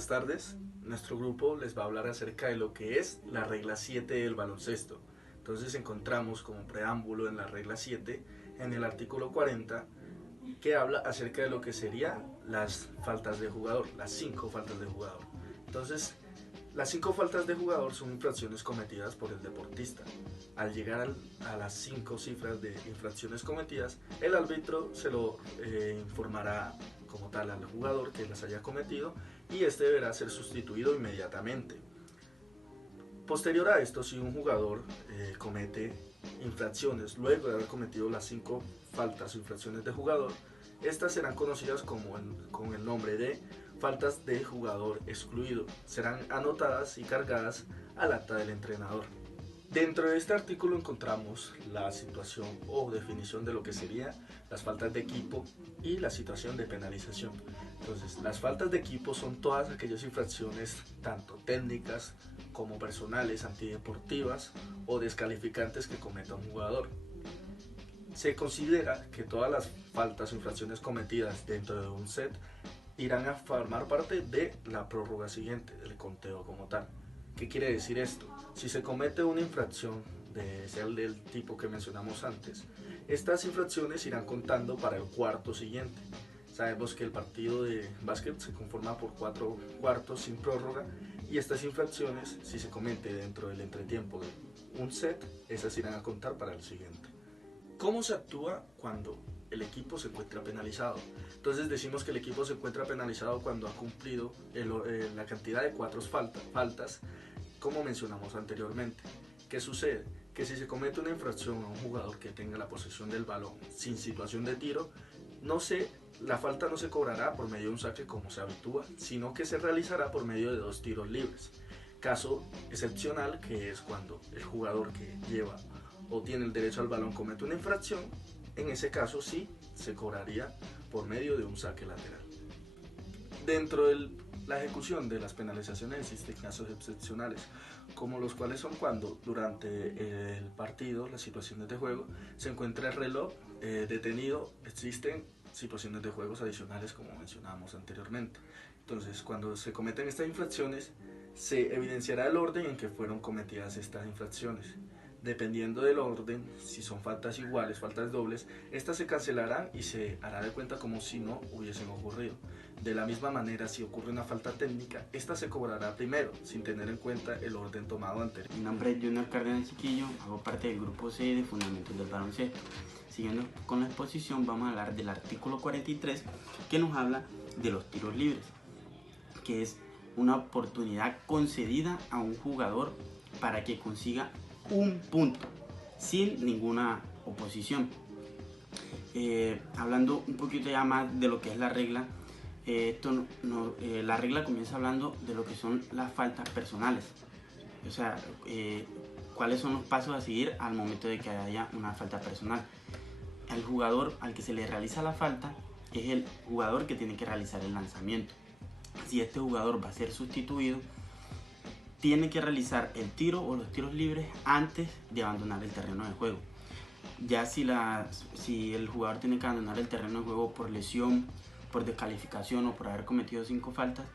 buenas tardes. Nuestro grupo les va a hablar acerca de lo que es la regla 7 del baloncesto. Entonces encontramos como preámbulo en la regla 7, en el artículo 40, que habla acerca de lo que serían las faltas de jugador, las 5 faltas de jugador. Entonces, las 5 faltas de jugador son infracciones cometidas por el deportista. Al llegar a las 5 cifras de infracciones cometidas, el árbitro se lo informará como tal al jugador que las haya cometido y este deberá ser sustituido inmediatamente. Posterior a esto, si un jugador comete infracciones luego de haber cometido las 5 faltas o infracciones de jugador, estas serán conocidas con el nombre de faltas de jugador excluido. Serán anotadas y cargadas al acta del entrenador. Dentro de este artículo encontramos la situación o definición de lo que serían las faltas de equipo y la situación de penalización. Entonces, las faltas de equipo son todas aquellas infracciones, tanto técnicas como personales, antideportivas o descalificantes que cometa un jugador. Se considera que todas las faltas o infracciones cometidas dentro de un set irán a formar parte de la prórroga siguiente, del conteo como tal. ¿Qué quiere decir esto? Si se comete una infracción del tipo que mencionamos antes, estas infracciones irán contando para el cuarto siguiente. Sabemos que el partido de básquet se conforma por 4 cuartos sin prórroga y estas infracciones, si se comete dentro del entretiempo de un set, esas irán a contar para el siguiente. ¿Cómo se actúa cuando el equipo se encuentra penalizado? Entonces decimos que el equipo se encuentra penalizado cuando ha cumplido la cantidad de 4 faltas, como mencionamos anteriormente. ¿Qué sucede? Que si se comete una infracción a un jugador que tenga la posesión del balón sin situación de tiro, la falta no se cobrará por medio de un saque como se habitúa, sino que se realizará por medio de 2 tiros libres. Caso excepcional, que es cuando el jugador que lleva o tiene el derecho al balón comete una infracción, en ese caso sí se cobraría por medio de un saque lateral. Dentro de la ejecución de las penalizaciones existen casos excepcionales, como los cuales son cuando durante el partido, las situaciones de juego, se encuentra el reloj detenido, existen situaciones de juegos adicionales como mencionábamos anteriormente. Entonces, cuando se cometen estas infracciones, se evidenciará el orden en que fueron cometidas estas infracciones. Dependiendo del orden, si son faltas iguales, faltas dobles, estas se cancelarán y se hará de cuenta como si no hubiesen ocurrido. De la misma manera, si ocurre una falta técnica, esta se cobrará primero, sin tener en cuenta el orden tomado anterior. Mi nombre es Junior Cárdenas Chiquillo, hago parte del grupo C de Fundamentos del Baloncesto. Siguiendo con la exposición, vamos a hablar del artículo 43, que nos habla de los tiros libres, que es una oportunidad concedida a un jugador para que consiga un punto sin ninguna oposición. Hablando un poquito ya más de lo que es la regla, la regla comienza hablando de lo que son las faltas personales, o sea, cuáles son los pasos a seguir al momento de que haya una falta personal. Al jugador al que se le realiza la falta es el jugador que tiene que realizar el lanzamiento. Si este jugador va a ser sustituido, tiene que realizar el tiro o los tiros libres antes de abandonar el terreno de juego. Ya si el jugador tiene que abandonar el terreno de juego por lesión, por descalificación o por haber cometido 5 faltas,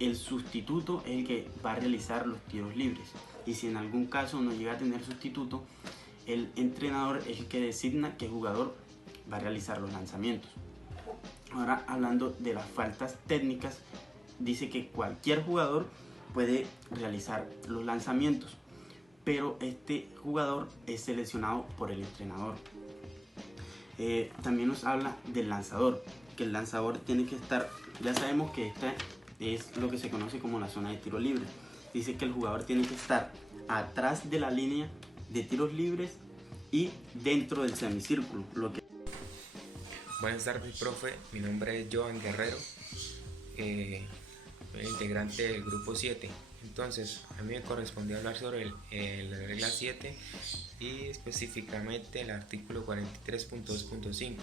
el sustituto es el que va a realizar los tiros libres. Y si en algún caso no llega a tener sustituto, el entrenador es el que designa qué jugador va a realizar los lanzamientos. Ahora, hablando de las faltas técnicas, dice que cualquier jugador puede realizar los lanzamientos, pero este jugador es seleccionado por el entrenador. También nos habla del lanzador, que el lanzador tiene que estar, ya sabemos que esta es lo que se conoce como la zona de tiro libre. Dice que el jugador tiene que estar atrás de la línea de tiros libres y dentro del semicírculo. Buenas tardes, profe. Mi nombre es Joan Guerrero. Soy integrante del grupo 7. Entonces, a mí me correspondió hablar sobre la regla 7 y específicamente el artículo 43.2.5.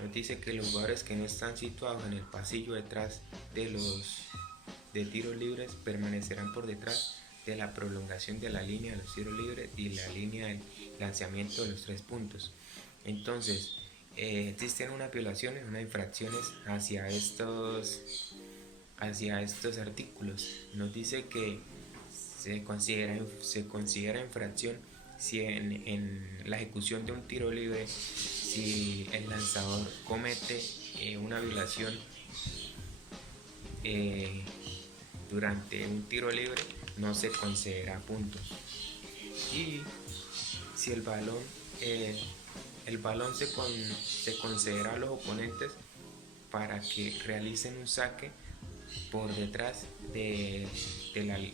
Nos dice que los jugadores que no están situados en el pasillo detrás de tiros libres permanecerán por detrás de la prolongación de la línea de los tiros libres y la línea del lanzamiento de los 3 puntos. Entonces, existen unas violaciones, unas infracciones hacia hacia estos artículos. Nos dice que se considera infracción si en la ejecución de un tiro libre, si el lanzador comete una violación durante un tiro libre, no se considera puntos. Y si el balón se concederá a los oponentes para que realicen un saque por detrás de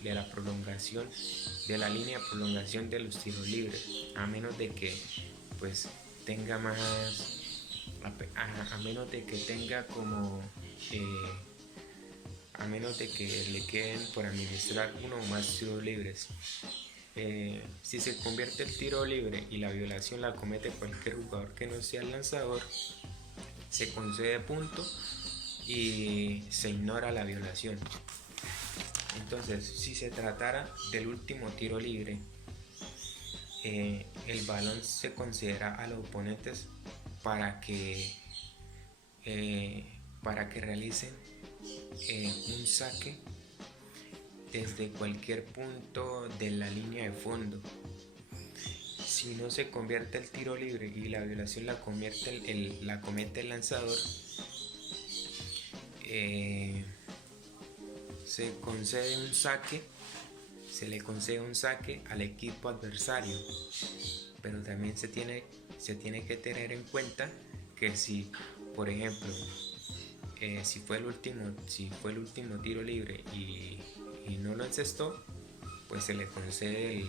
la prolongación, de la línea de prolongación de los tiros libres, a menos de que pues tenga más, a menos de que tenga como a menos de que le queden por administrar uno o más tiros libres. Si se convierte el tiro libre y la violación la comete cualquier jugador que no sea el lanzador, se concede punto y se ignora la violación. Entonces, si se tratara del último tiro libre, el balón se concederá a los oponentes para que realicen un saque desde cualquier punto de la línea de fondo. Si no se convierte el tiro libre y la violación la comete el lanzador, se le concede un saque al equipo adversario, pero también se tiene que tener en cuenta que si, por ejemplo, si fue el último tiro libre y no lo encestó, pues se le concede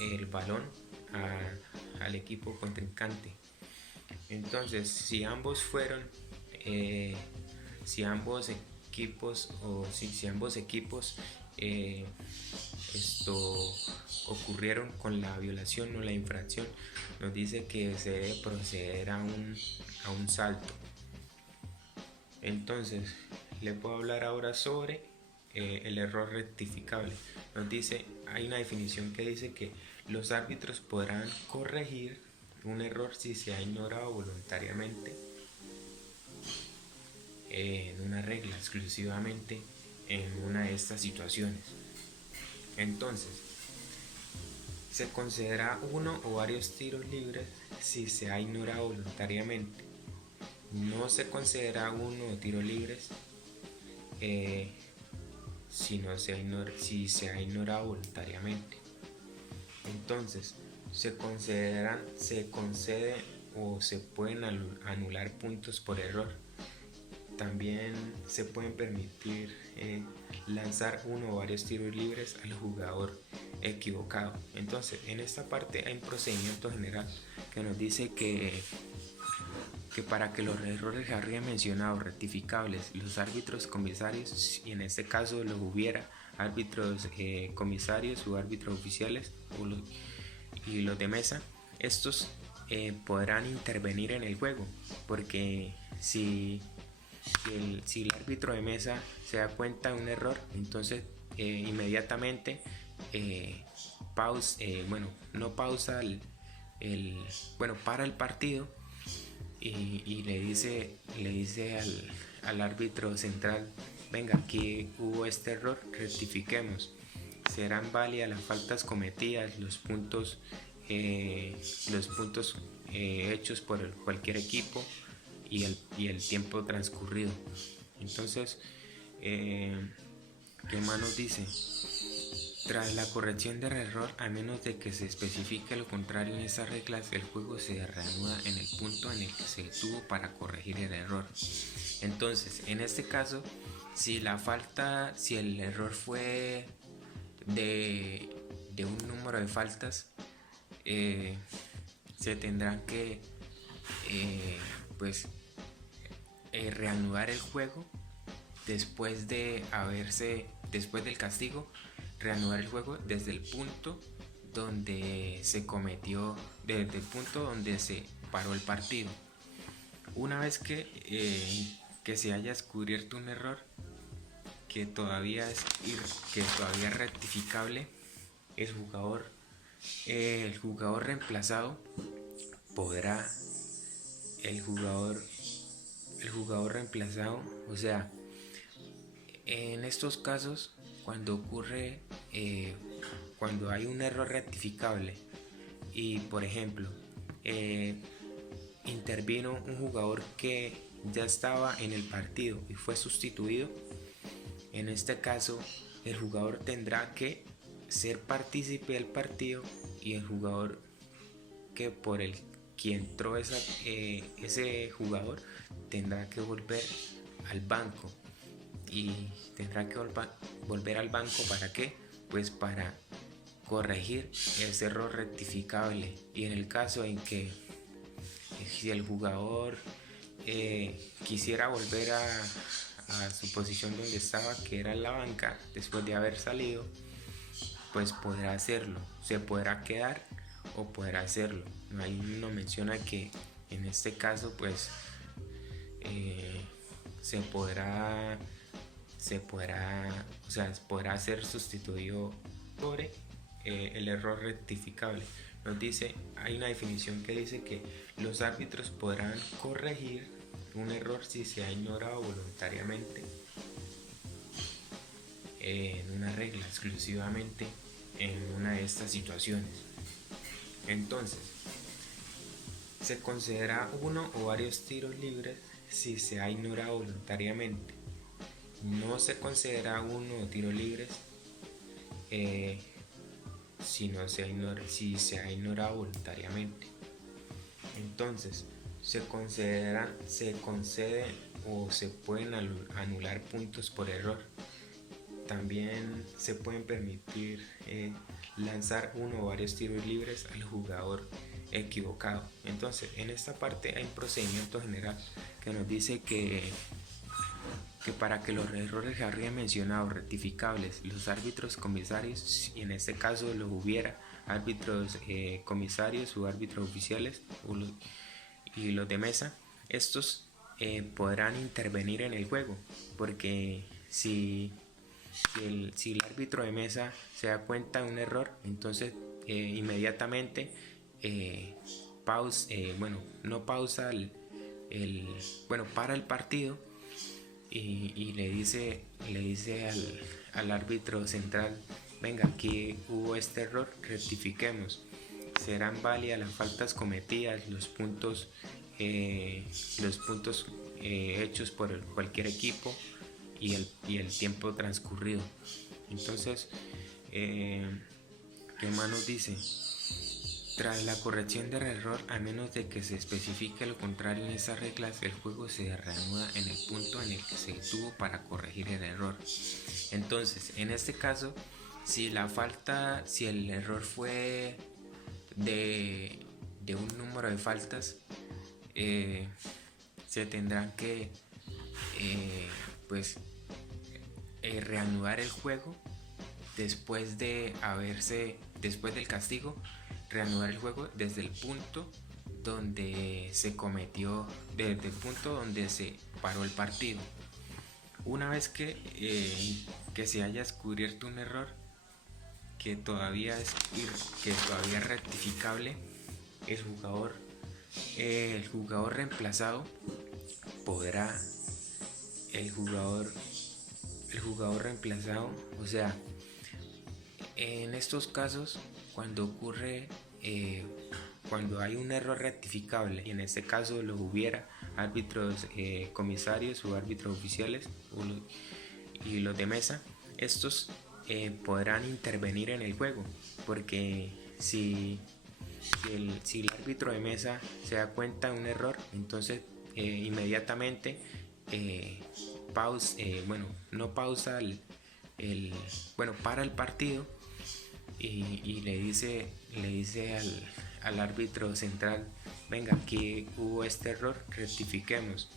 el balón al equipo contrincante. Entonces, si ambos equipos ocurrieron con la violación o la infracción, nos dice que se debe proceder a un salto. Entonces, le puedo hablar ahora sobre el error rectificable. Nos dice, hay una definición que dice que los árbitros podrán corregir un error si se ha ignorado voluntariamente en una regla, exclusivamente en una de estas situaciones. Entonces, se considera uno o varios tiros libres si se ha ignorado voluntariamente. No se considera uno o tiros libres si se ha ignorado voluntariamente. Entonces, se concede o se pueden anular puntos por error. También se pueden permitir lanzar uno o varios tiros libres al jugador equivocado. Entonces, en esta parte hay un procedimiento general que nos dice que para que los errores que arriba mencionados rectificables, los árbitros comisarios, y en este caso los hubiera árbitros comisarios o árbitros oficiales y los de mesa, estos podrán intervenir en el juego, porque si el árbitro de mesa se da cuenta de un error, entonces inmediatamente para el partido y le dice al árbitro central: venga, aquí hubo este error, rectifiquemos. Serán válidas las faltas cometidas, los puntos hechos por cualquier equipo y el tiempo transcurrido. Entonces, ¿qué más nos dice? Tras la corrección del error, a menos de que se especifique lo contrario en esas reglas, el juego se reanuda en el punto en el que se detuvo para corregir el error. Entonces, en este caso, si el error fue de un número de faltas, se tendrán que reanudar el juego después del castigo, reanudar el juego desde el punto donde se cometió, desde el punto donde se paró el partido. Una vez que se haya descubierto un error que todavía es rectificable, el jugador reemplazado podrá, o sea, En estos casos, cuando ocurre, cuando hay un error rectificable y, por ejemplo, intervino un jugador que ya estaba en el partido y fue sustituido, en este caso el jugador tendrá que ser partícipe del partido y el jugador que por el que entró ese jugador tendrá que volver al banco. Y tendrá que volver al banco ¿para qué? Pues para corregir ese error rectificable. Y en el caso en que si el jugador quisiera volver a su posición donde estaba, que era en la banca, después de haber salido, pues podrá hacerlo. Se podrá quedar o podrá hacerlo. Ahí nos menciona que en este caso pues podrá ser sustituido por el error rectificable. Nos dice, hay una definición que dice que los árbitros podrán corregir un error si se ha ignorado voluntariamente en una regla, exclusivamente en una de estas situaciones. Entonces, se considera uno o varios tiros libres si se ha ignorado voluntariamente. No se considera uno o tiros libres si se ha ignorado voluntariamente. Entonces, se conceden o se pueden anular puntos por error. También se pueden permitir lanzar uno o varios tiros libres al jugador equivocado. Entonces, en esta parte hay un procedimiento general que nos dice que para que los errores que habría mencionado rectificables, los árbitros comisarios, si en este caso los hubiera árbitros comisarios o árbitros oficiales y los de mesa, estos podrán intervenir en el juego, porque si el árbitro de mesa se da cuenta de un error, entonces inmediatamente para el partido y le dice al árbitro central, venga, aquí hubo este error, rectifiquemos. Serán válidas las faltas cometidas, los puntos hechos por cualquier equipo y el tiempo transcurrido. Entonces, ¿qué más nos dice? Tras la corrección del error, a menos de que se especifique lo contrario en esas reglas, el juego se reanuda en el punto en el que se detuvo para corregir el error. Entonces, en este caso, si el error fue de un número de faltas, se tendrán que reanudar el juego después del castigo, reanudar el juego desde el punto donde se cometió, desde el punto donde se paró el partido. Una vez que se haya descubierto un error que todavía es rectificable, el jugador reemplazado podrá, o sea, en estos casos, cuando hay un error rectificable, y en este caso lo hubiera árbitros comisarios o árbitros oficiales y los de mesa, estos podrán intervenir en el juego, porque si el árbitro de mesa se da cuenta de un error, entonces inmediatamente para el partido y le dice al árbitro central, venga, aquí hubo este error, rectifiquemos.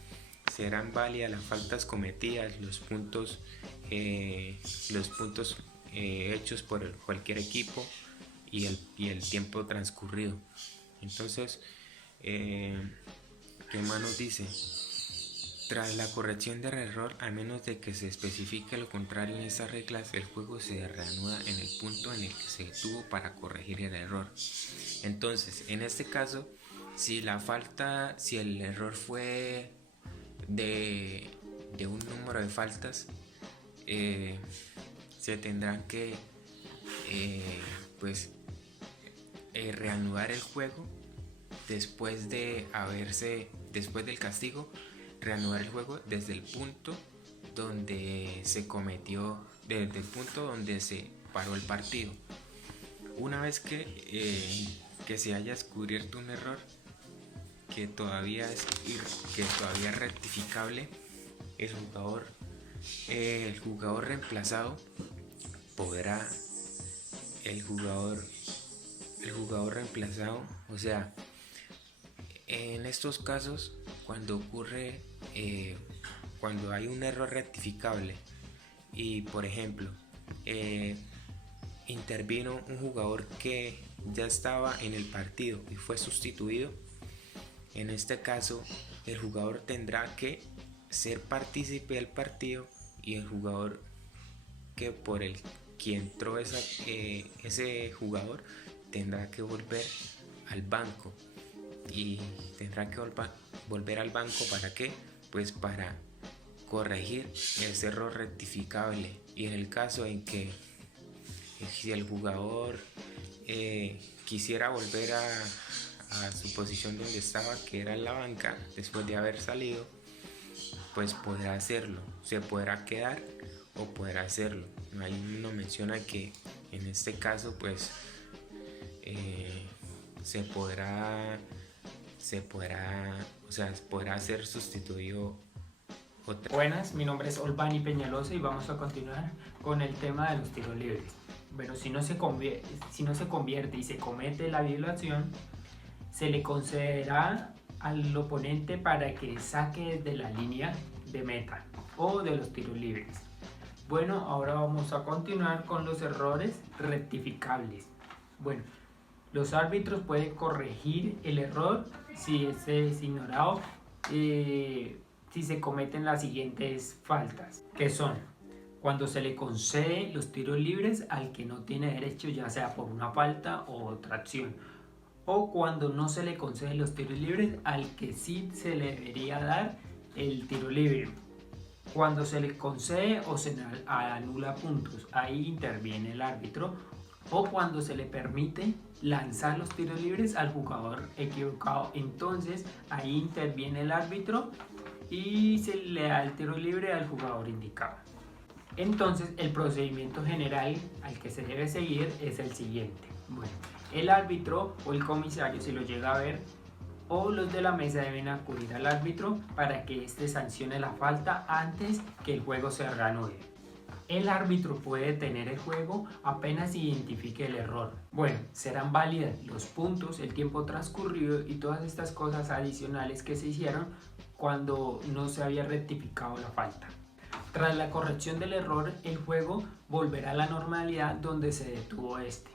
Serán válidas las faltas cometidas, los puntos hechos por cualquier equipo y el tiempo transcurrido. Entonces, ¿qué más nos dice? Tras la corrección del error, a menos de que se especifique lo contrario en esas reglas, el juego se reanuda en el punto en el que se detuvo para corregir el error. Entonces, en este caso, si el error fue de un número de faltas, se tendrán que reanudar el juego después del castigo, reanudar el juego desde el punto donde se cometió, desde el punto donde se paró el partido. Una vez que se haya descubierto un error que todavía es rectificable, el jugador reemplazado podrá, o sea, en estos casos, cuando hay un error rectificable y, por ejemplo, intervino un jugador que ya estaba en el partido y fue sustituido, en este caso el jugador tendrá que ser partícipe del partido, y el jugador que entró ese jugador tendrá que volver al banco. Y tendrá que volver al banco ¿para qué? Pues para corregir ese error rectificable. Y en el caso en que si el jugador quisiera volver a su posición donde estaba, que era en la banca, después de haber salido, pues podrá hacerlo. Se podrá quedar o podrá hacerlo. Ahí nos menciona que en este caso pues podrá ser sustituido otra. Buenas, mi nombre es Olvani Peñalosa y vamos a continuar con el tema de los tiros libres. Bueno, si no se convierte y se comete la violación, se le concederá al oponente para que saque de la línea de meta o de los tiros libres. Bueno, ahora vamos a continuar con los errores rectificables. Bueno, los árbitros pueden corregir el error si este es ignorado, si se cometen las siguientes faltas, que son cuando se le concede los tiros libres al que no tiene derecho, ya sea por una falta o otra acción, o cuando no se le concede los tiros libres al que sí se le debería dar el tiro libre. Cuando se le concede o se anula puntos, ahí interviene el árbitro. O cuando se le permite lanzar los tiros libres al jugador equivocado, entonces ahí interviene el árbitro y se le da el tiro libre al jugador indicado. Entonces el procedimiento general al que se debe seguir es el siguiente. Bueno, el árbitro o el comisario, si lo llega a ver, o los de la mesa deben acudir al árbitro para que éste sancione la falta antes que el juego se reanude. El árbitro puede detener el juego apenas identifique el error. Bueno, serán válidas los puntos, el tiempo transcurrido y todas estas cosas adicionales que se hicieron cuando no se había rectificado la falta. Tras la corrección del error, el juego volverá a la normalidad donde se detuvo este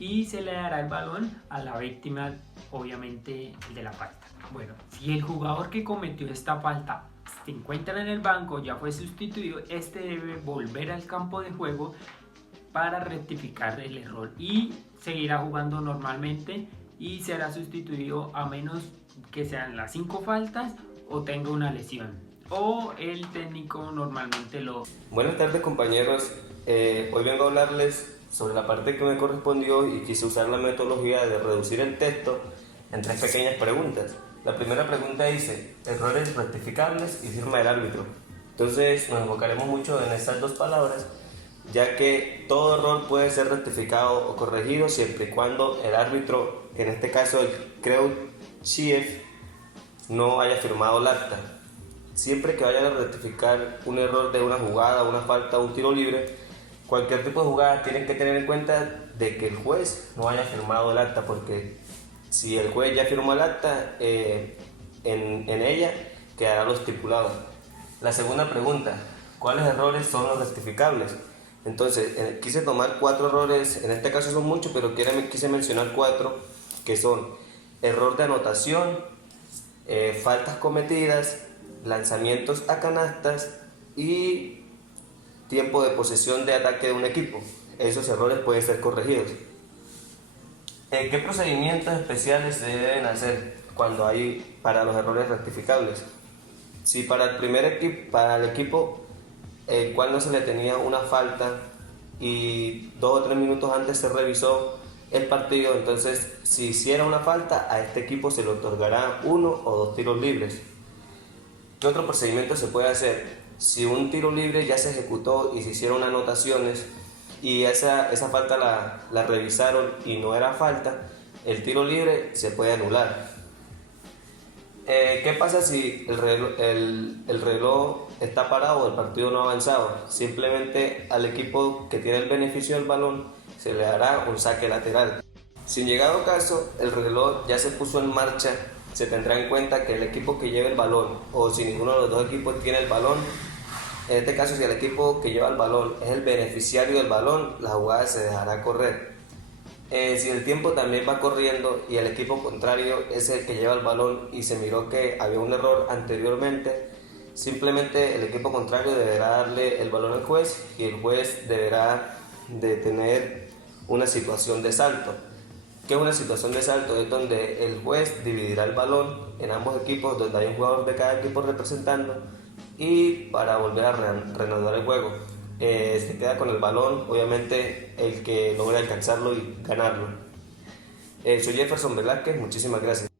y se le dará el balón a la víctima, obviamente el de la falta. Bueno, si el jugador que cometió esta falta se encuentra en el banco, ya fue sustituido, este debe volver al campo de juego para rectificar el error y seguirá jugando normalmente y será sustituido a menos que sean las 5 faltas o tenga una lesión, o el técnico normalmente lo... Buenas tardes, compañeros, hoy vengo a hablarles sobre la parte que me correspondió y quise usar la metodología de reducir el texto en 3 pequeñas preguntas. La primera pregunta dice, errores rectificables y firma del árbitro. Entonces nos enfocaremos mucho en estas 2 palabras, ya que todo error puede ser rectificado o corregido siempre y cuando el árbitro, en este caso el crew chief, no haya firmado el acta. Siempre que vayan a rectificar un error de una jugada, una falta o un tiro libre, cualquier tipo de jugada tienen que tener en cuenta de que el juez no haya firmado el acta, porque si el juez ya firmó el acta, en ella quedará lo estipulado. La segunda pregunta, ¿cuáles errores son los rectificables? Entonces, quise tomar 4 errores, en este caso son muchos, pero quise mencionar 4, que son error de anotación, faltas cometidas, lanzamientos a canastas y tiempo de posesión de ataque de un equipo. Esos errores pueden ser corregidos. ¿Qué procedimientos especiales se deben hacer para los errores rectificables? Si para el equipo el cual no se le tenía una falta y 2 o 3 minutos antes se revisó el partido, entonces si hiciera una falta a este equipo se le otorgará 1 o 2 tiros libres. ¿Qué otro procedimiento se puede hacer? Si un tiro libre ya se ejecutó y se hicieron anotaciones y esa falta la revisaron y no era falta, el tiro libre se puede anular. ¿Qué pasa si el reloj está parado o el partido no ha avanzado? Simplemente al equipo que tiene el beneficio del balón se le hará un saque lateral. Si en llegado caso el reloj ya se puso en marcha, se tendrá en cuenta que el equipo que lleve el balón, o si ninguno de los dos equipos tiene el balón, en este caso si el equipo que lleva el balón es el beneficiario del balón, la jugada se dejará correr. Si el tiempo también va corriendo y el equipo contrario es el que lleva el balón y se miró que había un error anteriormente, simplemente el equipo contrario deberá darle el balón al juez y el juez deberá de tener una situación de salto. ¿Qué es una situación de salto? Es donde el juez dividirá el balón en ambos equipos, donde hay un jugador de cada equipo representando, y para volver a reanudar el juego. Se queda con el balón, obviamente el que logre alcanzarlo y ganarlo. Soy Jefferson Velázquez, muchísimas gracias.